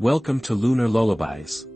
Welcome to Lunar Lullabies.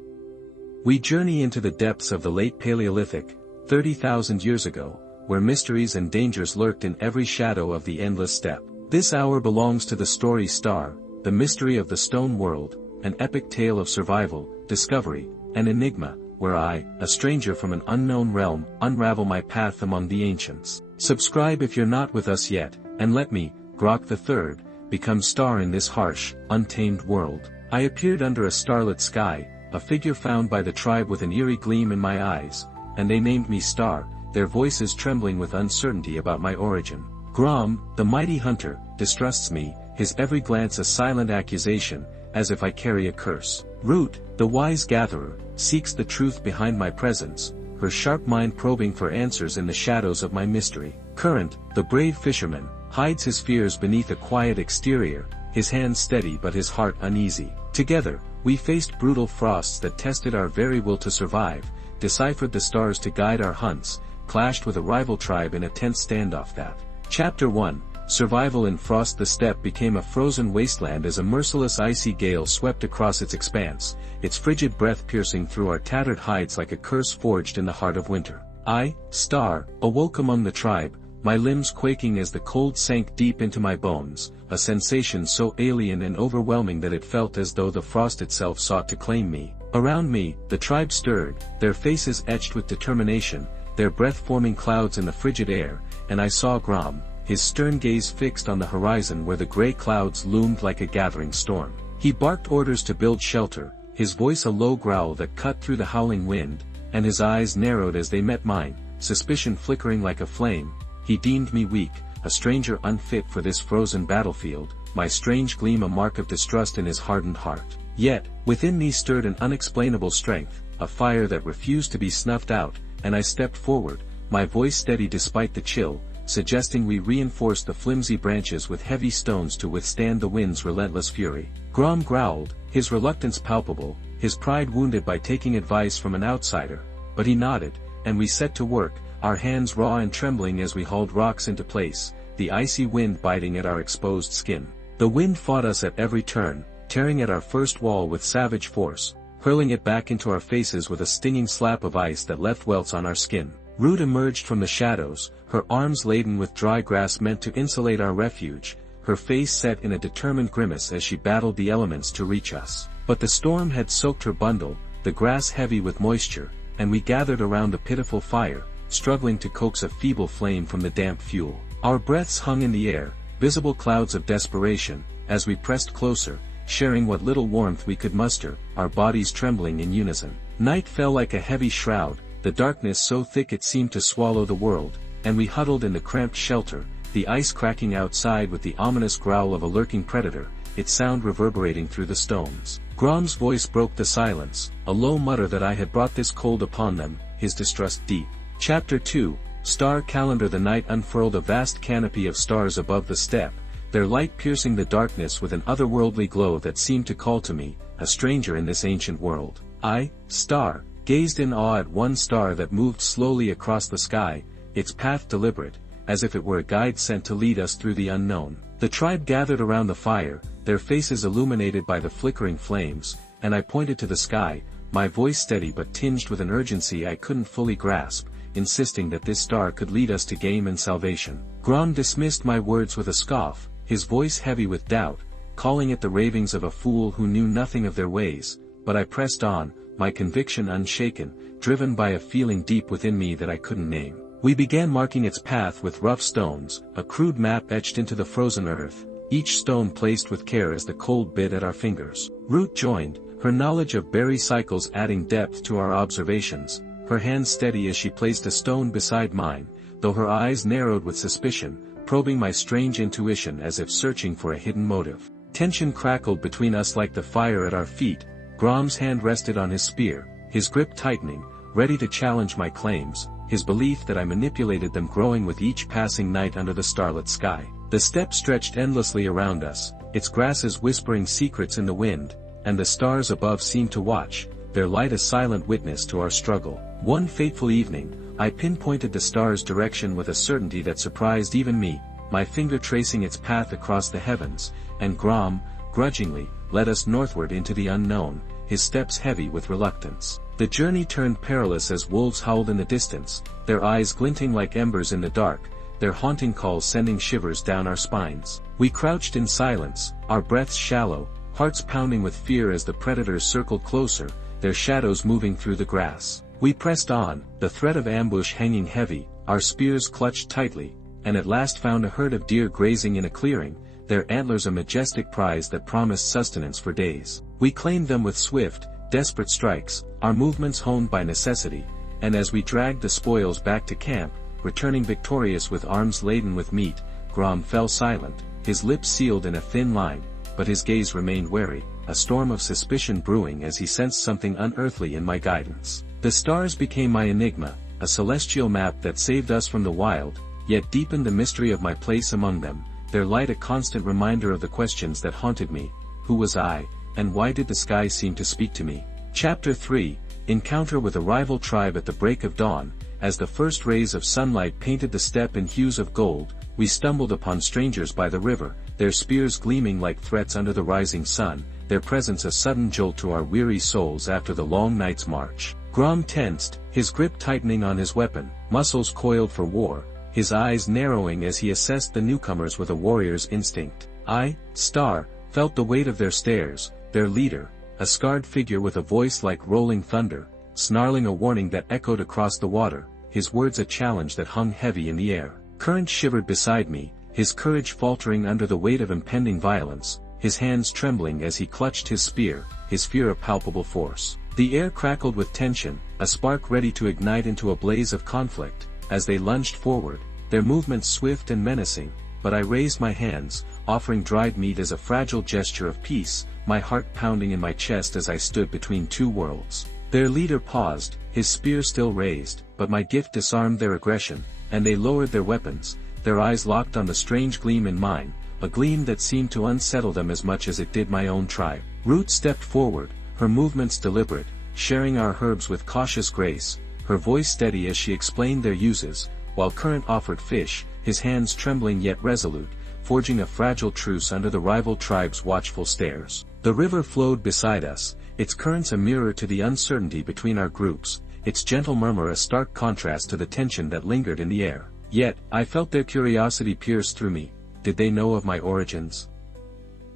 We journey into the depths of the late Paleolithic, 30,000 years ago, where mysteries and dangers lurked in every shadow of the endless steppe. This hour belongs to the story Star, the mystery of the stone world, an epic tale of survival, discovery, and enigma, where I, a stranger from an unknown realm, unravel my path among the ancients. Subscribe if you're not with us yet, and let me, Grok III, become star in this harsh, untamed world. I appeared under a starlit sky, a figure found by the tribe with an eerie gleam in my eyes, and they named me Star, their voices trembling with uncertainty about my origin. Grom, the mighty hunter, distrusts me, his every glance a silent accusation, as if I carry a curse. Root, the wise gatherer, seeks the truth behind my presence, her sharp mind probing for answers in the shadows of my mystery. Current, the brave fisherman, hides his fears beneath a quiet exterior, his hands steady but his heart uneasy. Together, we faced brutal frosts that tested our very will to survive, deciphered the stars to guide our hunts, clashed with a rival tribe in a tense standoff that. Chapter 1, Survival in Frost. The steppe became a frozen wasteland as a merciless icy gale swept across its expanse, its frigid breath piercing through our tattered hides like a curse forged in the heart of winter. I, Star, awoke among the tribe, my limbs quaking as the cold sank deep into my bones, a sensation so alien and overwhelming that it felt as though the frost itself sought to claim me. Around me, the tribe stirred, their faces etched with determination, their breath forming clouds in the frigid air, and I saw Grom, his stern gaze fixed on the horizon where the gray clouds loomed like a gathering storm. He barked orders to build shelter, his voice a low growl that cut through the howling wind, and his eyes narrowed as they met mine, suspicion flickering like a flame. He deemed me weak, a stranger unfit for this frozen battlefield, my strange gleam a mark of distrust in his hardened heart. Yet, within me stirred an unexplainable strength, a fire that refused to be snuffed out, and I stepped forward, my voice steady despite the chill, suggesting we reinforce the flimsy branches with heavy stones to withstand the wind's relentless fury. Grom growled, his reluctance palpable, his pride wounded by taking advice from an outsider, but he nodded, and we set to work, our hands raw and trembling as we hauled rocks into place, the icy wind biting at our exposed skin. The wind fought us at every turn, tearing at our first wall with savage force, hurling it back into our faces with a stinging slap of ice that left welts on our skin. Root emerged from the shadows, her arms laden with dry grass meant to insulate our refuge, her face set in a determined grimace as she battled the elements to reach us. But the storm had soaked her bundle, the grass heavy with moisture, and we gathered around the pitiful fire, struggling to coax a feeble flame from the damp fuel. Our breaths hung in the air, visible clouds of desperation, as we pressed closer, sharing what little warmth we could muster, our bodies trembling in unison. Night fell like a heavy shroud, the darkness so thick it seemed to swallow the world, and we huddled in the cramped shelter, the ice cracking outside with the ominous growl of a lurking predator, its sound reverberating through the stones. Grom's voice broke the silence, a low mutter that I had brought this cold upon them, his distrust deep. Chapter 2, Star Calendar. The night unfurled a vast canopy of stars above the steppe, their light piercing the darkness with an otherworldly glow that seemed to call to me, a stranger in this ancient world. I, Star, gazed in awe at one star that moved slowly across the sky, its path deliberate, as if it were a guide sent to lead us through the unknown. The tribe gathered around the fire, their faces illuminated by the flickering flames, and I pointed to the sky, my voice steady but tinged with an urgency I couldn't fully grasp, insisting that this star could lead us to game and salvation. Grom dismissed my words with a scoff, his voice heavy with doubt, calling it the ravings of a fool who knew nothing of their ways, but I pressed on, my conviction unshaken, driven by a feeling deep within me that I couldn't name. We began marking its path with rough stones, a crude map etched into the frozen earth, each stone placed with care as the cold bit at our fingers. Root joined, her knowledge of berry cycles adding depth to our observations, her hands steady as she placed a stone beside mine, though her eyes narrowed with suspicion, probing my strange intuition as if searching for a hidden motive. Tension crackled between us like the fire at our feet. Grom's hand rested on his spear, his grip tightening, ready to challenge my claims, his belief that I manipulated them growing with each passing night under the starlit sky. The steppe stretched endlessly around us, its grasses whispering secrets in the wind, and the stars above seemed to watch, their light a silent witness to our struggle. One fateful evening, I pinpointed the star's direction with a certainty that surprised even me, my finger tracing its path across the heavens, and Grom, grudgingly, led us northward into the unknown, his steps heavy with reluctance. The journey turned perilous as wolves howled in the distance, their eyes glinting like embers in the dark, their haunting calls sending shivers down our spines. We crouched in silence, our breaths shallow, hearts pounding with fear as the predators circled closer, their shadows moving through the grass. We pressed on, the threat of ambush hanging heavy, our spears clutched tightly, and at last found a herd of deer grazing in a clearing, their antlers a majestic prize that promised sustenance for days. We claimed them with swift, desperate strikes, our movements honed by necessity, and as we dragged the spoils back to camp, returning victorious with arms laden with meat, Grom fell silent, his lips sealed in a thin line, but his gaze remained wary, a storm of suspicion brewing as he sensed something unearthly in my guidance. The stars became my enigma, a celestial map that saved us from the wild, yet deepened the mystery of my place among them, their light a constant reminder of the questions that haunted me: who was I, and why did the sky seem to speak to me? Chapter 3, Encounter with a Rival Tribe. At the break of dawn, as the first rays of sunlight painted the steppe in hues of gold, we stumbled upon strangers by the river, their spears gleaming like threats under the rising sun, their presence a sudden jolt to our weary souls after the long night's march. Grom tensed, his grip tightening on his weapon, muscles coiled for war, his eyes narrowing as he assessed the newcomers with a warrior's instinct. I, Star, felt the weight of their stares, their leader, a scarred figure with a voice like rolling thunder, snarling a warning that echoed across the water, his words a challenge that hung heavy in the air. Current shivered beside me, his courage faltering under the weight of impending violence, his hands trembling as he clutched his spear, his fear a palpable force. The air crackled with tension, a spark ready to ignite into a blaze of conflict, as they lunged forward, their movements swift and menacing, but I raised my hands, offering dried meat as a fragile gesture of peace, my heart pounding in my chest as I stood between two worlds. Their leader paused, his spear still raised, but my gift disarmed their aggression, and they lowered their weapons, their eyes locked on the strange gleam in mine, a gleam that seemed to unsettle them as much as it did my own tribe. Root stepped forward, her movements deliberate, sharing our herbs with cautious grace, her voice steady as she explained their uses, while Current offered fish, his hands trembling yet resolute, forging a fragile truce under the rival tribe's watchful stares. The river flowed beside us, its currents a mirror to the uncertainty between our groups, its gentle murmur a stark contrast to the tension that lingered in the air. Yet, I felt their curiosity pierce through me. Did they know of my origins?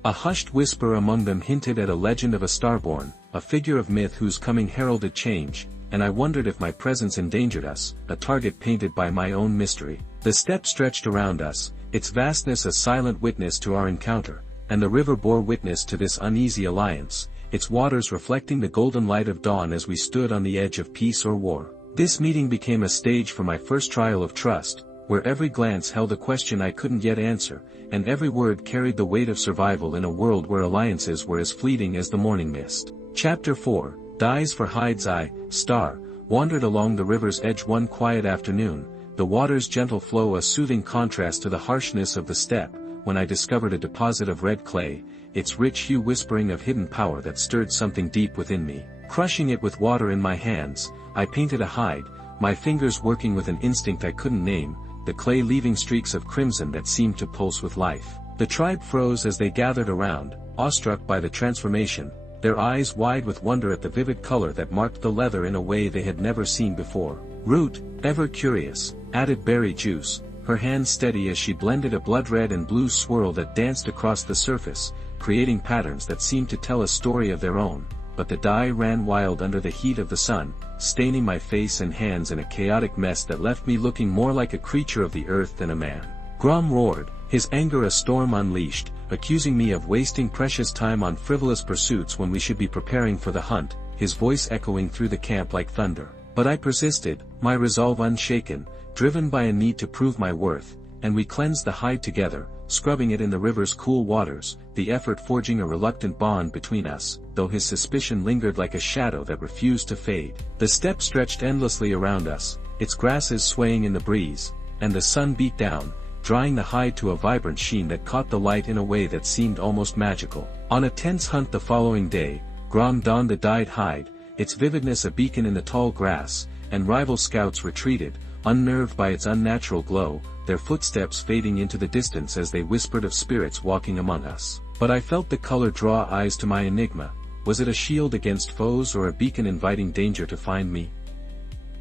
A hushed whisper among them hinted at a legend of a starborn, a figure of myth whose coming heralded change, and I wondered if my presence endangered us, a target painted by my own mystery. The steppe stretched around us, its vastness a silent witness to our encounter, and the river bore witness to this uneasy alliance, its waters reflecting the golden light of dawn as we stood on the edge of peace or war. This meeting became a stage for my first trial of trust, where every glance held a question I couldn't yet answer, and every word carried the weight of survival in a world where alliances were as fleeting as the morning mist. Chapter 4, Dies for Hides. I, Star, wandered along the river's edge one quiet afternoon, the water's gentle flow a soothing contrast to the harshness of the steppe, when I discovered a deposit of red clay, its rich hue whispering of hidden power that stirred something deep within me. Crushing it with water in my hands, I painted a hide, my fingers working with an instinct I couldn't name, the clay leaving streaks of crimson that seemed to pulse with life. The tribe froze as they gathered around, awestruck by the transformation, their eyes wide with wonder at the vivid color that marked the leather in a way they had never seen before. Root, ever curious, added berry juice, her hands steady as she blended a blood-red and blue swirl that danced across the surface, creating patterns that seemed to tell a story of their own, but the dye ran wild under the heat of the sun, staining my face and hands in a chaotic mess that left me looking more like a creature of the earth than a man. Grom roared, his anger a storm unleashed, accusing me of wasting precious time on frivolous pursuits when we should be preparing for the hunt, his voice echoing through the camp like thunder. But I persisted, my resolve unshaken, driven by a need to prove my worth, and we cleansed the hide together, scrubbing it in the river's cool waters, the effort forging a reluctant bond between us, though his suspicion lingered like a shadow that refused to fade. The steppe stretched endlessly around us, its grasses swaying in the breeze, and the sun beat down, drying the hide to a vibrant sheen that caught the light in a way that seemed almost magical. On a tense hunt the following day, Grom donned the dyed hide, its vividness a beacon in the tall grass, and rival scouts retreated, unnerved by its unnatural glow, their footsteps fading into the distance as they whispered of spirits walking among us. But I felt the color draw eyes to my enigma. Was it a shield against foes or a beacon inviting danger to find me?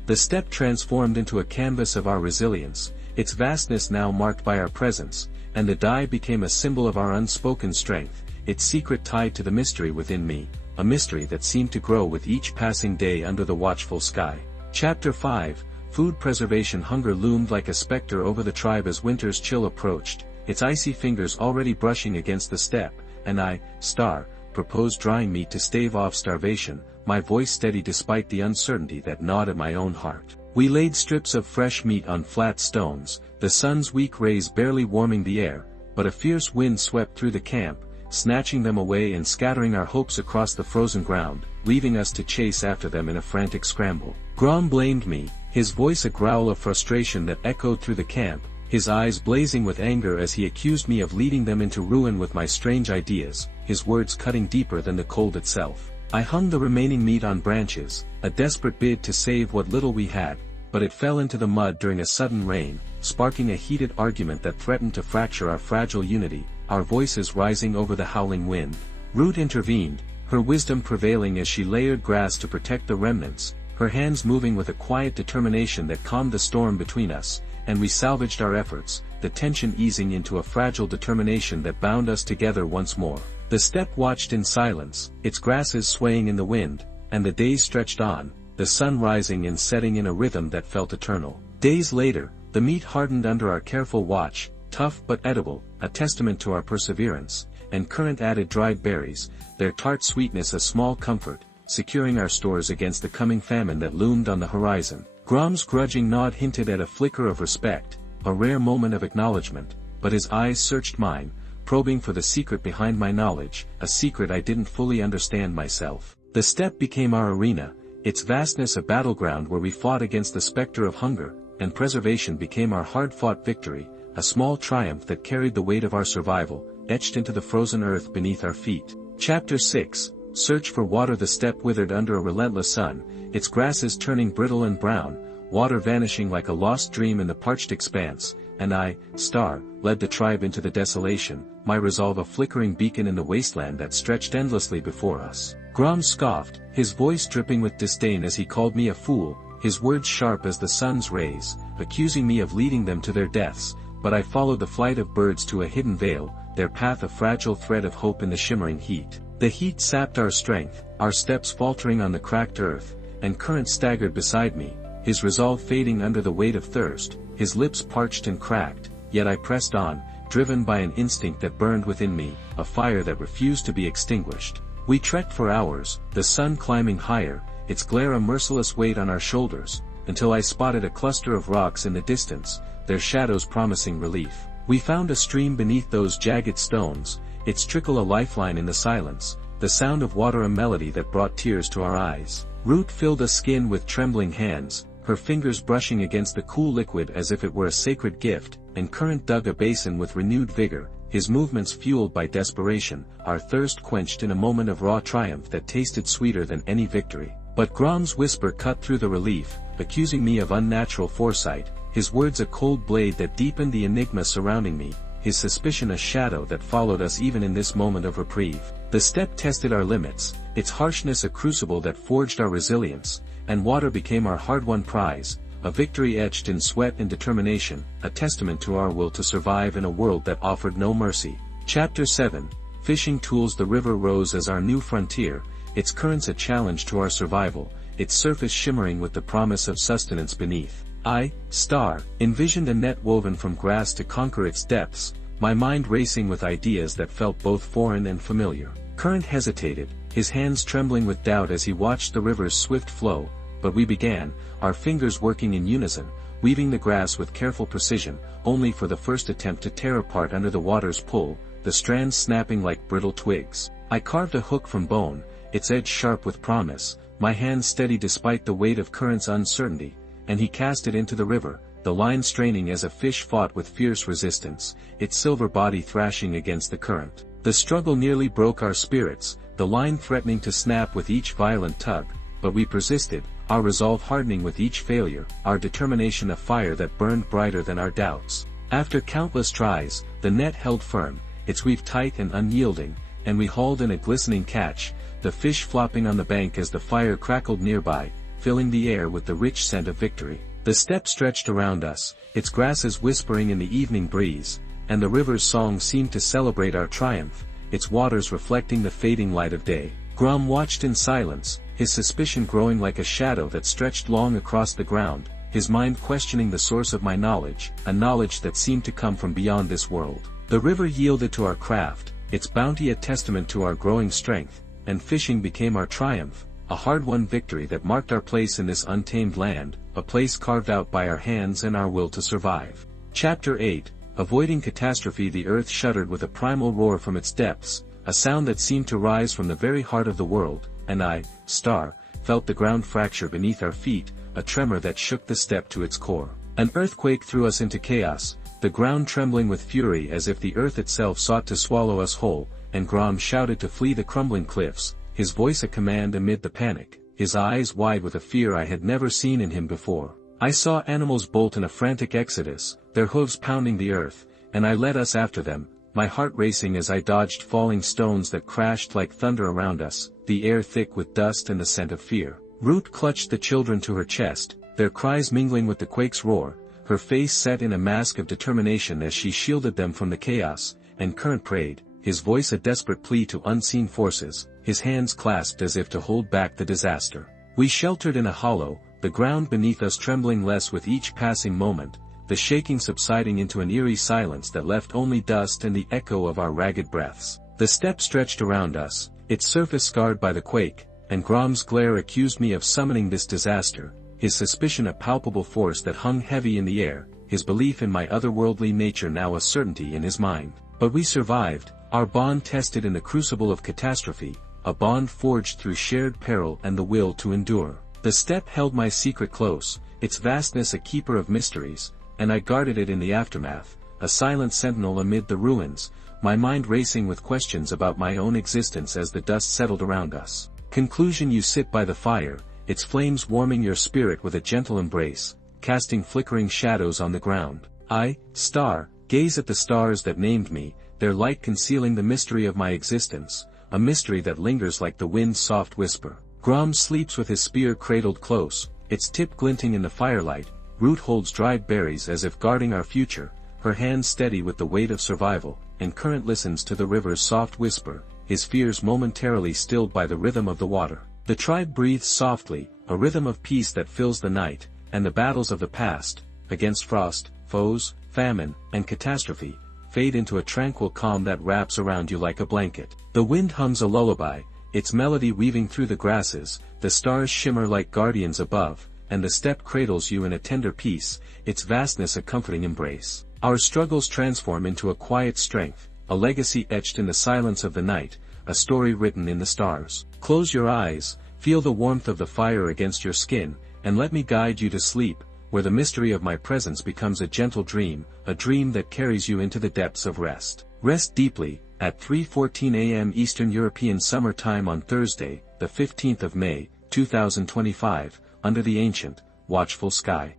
The steppe transformed into a canvas of our resilience, its vastness now marked by our presence, and the dye became a symbol of our unspoken strength, its secret tied to the mystery within me, a mystery that seemed to grow with each passing day under the watchful sky. Chapter 5, Food Preservation. Hunger loomed like a specter over the tribe as winter's chill approached, its icy fingers already brushing against the steppe, and I, Star, proposed drying meat to stave off starvation, my voice steady despite the uncertainty that gnawed at my own heart. We laid strips of fresh meat on flat stones, the sun's weak rays barely warming the air, but a fierce wind swept through the camp, snatching them away and scattering our hopes across the frozen ground, leaving us to chase after them in a frantic scramble. Grom blamed me, his voice a growl of frustration that echoed through the camp, his eyes blazing with anger as he accused me of leading them into ruin with my strange ideas, his words cutting deeper than the cold itself. I hung the remaining meat on branches, a desperate bid to save what little we had, but it fell into the mud during a sudden rain, sparking a heated argument that threatened to fracture our fragile unity, our voices rising over the howling wind. Root intervened, her wisdom prevailing as she layered grass to protect the remnants, her hands moving with a quiet determination that calmed the storm between us, and we salvaged our efforts, the tension easing into a fragile determination that bound us together once more. The steppe watched in silence, its grasses swaying in the wind, and the days stretched on, the sun rising and setting in a rhythm that felt eternal. Days later, the meat hardened under our careful watch, tough but edible, a testament to our perseverance, and Current added dried berries, their tart sweetness a small comfort, securing our stores against the coming famine that loomed on the horizon. Grom's grudging nod hinted at a flicker of respect, a rare moment of acknowledgement, but his eyes searched mine, probing for the secret behind my knowledge, a secret I didn't fully understand myself. The steppe became our arena, its vastness a battleground where we fought against the specter of hunger, and preservation became our hard-fought victory, a small triumph that carried the weight of our survival, etched into the frozen earth beneath our feet. Chapter 6, Search for Water. The steppe withered under a relentless sun, its grasses turning brittle and brown, water vanishing like a lost dream in the parched expanse, and I, Star, led the tribe into the desolation, my resolve a flickering beacon in the wasteland that stretched endlessly before us. Grom scoffed, his voice dripping with disdain as he called me a fool, his words sharp as the sun's rays, accusing me of leading them to their deaths, but I followed the flight of birds to a hidden vale, their path a fragile thread of hope in the shimmering heat. The heat sapped our strength, our steps faltering on the cracked earth, and Current staggered beside me, his resolve fading under the weight of thirst, his lips parched and cracked, yet I pressed on, driven by an instinct that burned within me, a fire that refused to be extinguished. We trekked for hours, the sun climbing higher, its glare a merciless weight on our shoulders, until I spotted a cluster of rocks in the distance, their shadows promising relief. We found a stream beneath those jagged stones, its trickle a lifeline in the silence, the sound of water a melody that brought tears to our eyes. Root filled a skin with trembling hands, her fingers brushing against the cool liquid as if it were a sacred gift, and Current dug a basin with renewed vigor, his movements fueled by desperation, our thirst quenched in a moment of raw triumph that tasted sweeter than any victory. But Grom's whisper cut through the relief, accusing me of unnatural foresight, his words a cold blade that deepened the enigma surrounding me, his suspicion a shadow that followed us even in this moment of reprieve. The steppe tested our limits, its harshness a crucible that forged our resilience, and water became our hard-won prize, a victory etched in sweat and determination, a testament to our will to survive in a world that offered no mercy. Chapter 7, Fishing Tools. The river rose as our new frontier, its currents a challenge to our survival, its surface shimmering with the promise of sustenance beneath. I, Star, envisioned a net woven from grass to conquer its depths, my mind racing with ideas that felt both foreign and familiar. Current hesitated, his hands trembling with doubt as he watched the river's swift flow, but we began, our fingers working in unison, weaving the grass with careful precision, only for the first attempt to tear apart under the water's pull, the strands snapping like brittle twigs. I carved a hook from bone, its edge sharp with promise, my hand steady despite the weight of Current's uncertainty, and he cast it into the river, the line straining as a fish fought with fierce resistance, its silver body thrashing against the current. The struggle nearly broke our spirits, the line threatening to snap with each violent tug, but we persisted, our resolve hardening with each failure, our determination a fire that burned brighter than our doubts. After countless tries, the net held firm, its weave tight and unyielding, and we hauled in a glistening catch, the fish flopping on the bank as the fire crackled nearby, filling the air with the rich scent of victory. The steppe stretched around us, its grasses whispering in the evening breeze, and the river's song seemed to celebrate our triumph, its waters reflecting the fading light of day. Grom watched in silence, his suspicion growing like a shadow that stretched long across the ground, his mind questioning the source of my knowledge, a knowledge that seemed to come from beyond this world. The river yielded to our craft, its bounty a testament to our growing strength, and fishing became our triumph, a hard-won victory that marked our place in this untamed land, a place carved out by our hands and our will to survive. Chapter 8. Avoiding catastrophe. The earth shuddered with a primal roar from its depths, a sound that seemed to rise from the very heart of the world, and I, Star, felt the ground fracture beneath our feet, a tremor that shook the steppe to its core. An earthquake threw us into chaos, the ground trembling with fury as if the earth itself sought to swallow us whole, and Grom shouted to flee the crumbling cliffs, his voice a command amid the panic, his eyes wide with a fear I had never seen in him before. I saw animals bolt in a frantic exodus, their hooves pounding the earth, and I led us after them, my heart racing as I dodged falling stones that crashed like thunder around us, the air thick with dust and the scent of fear. Root clutched the children to her chest, their cries mingling with the quake's roar, her face set in a mask of determination as she shielded them from the chaos, and Current prayed, his voice a desperate plea to unseen forces, his hands clasped as if to hold back the disaster. We sheltered in a hollow, the ground beneath us trembling less with each passing moment, the shaking subsiding into an eerie silence that left only dust and the echo of our ragged breaths. The steppe stretched around us, its surface scarred by the quake, and Grom's glare accused me of summoning this disaster, his suspicion a palpable force that hung heavy in the air, his belief in my otherworldly nature now a certainty in his mind. But we survived, our bond tested in the crucible of catastrophe, a bond forged through shared peril and the will to endure. The steppe held my secret close, its vastness a keeper of mysteries, and I guarded it in the aftermath, a silent sentinel amid the ruins, my mind racing with questions about my own existence as the dust settled around us. Conclusion. You sit by the fire, its flames warming your spirit with a gentle embrace, casting flickering shadows on the ground. I, Star, gaze at the stars that named me, their light concealing the mystery of my existence, a mystery that lingers like the wind's soft whisper. Grom sleeps with his spear cradled close, its tip glinting in the firelight. Root holds dried berries as if guarding our future, her hands steady with the weight of survival, and Current listens to the river's soft whisper, his fears momentarily stilled by the rhythm of the water. The tribe breathes softly, a rhythm of peace that fills the night, and the battles of the past, against frost, foes, famine, and catastrophe, fade into a tranquil calm that wraps around you like a blanket. The wind hums a lullaby, its melody weaving through the grasses, the stars shimmer like guardians above, and the steppe cradles you in a tender peace, its vastness a comforting embrace. Our struggles transform into a quiet strength, a legacy etched in the silence of the night, a story written in the stars. Close your eyes, feel the warmth of the fire against your skin, and let me guide you to sleep, where the mystery of my presence becomes a gentle dream, a dream that carries you into the depths of rest. Rest deeply, at 3:14 a.m. Eastern European Summer Time on Thursday, the 15th of May, 2025, under the ancient, watchful sky.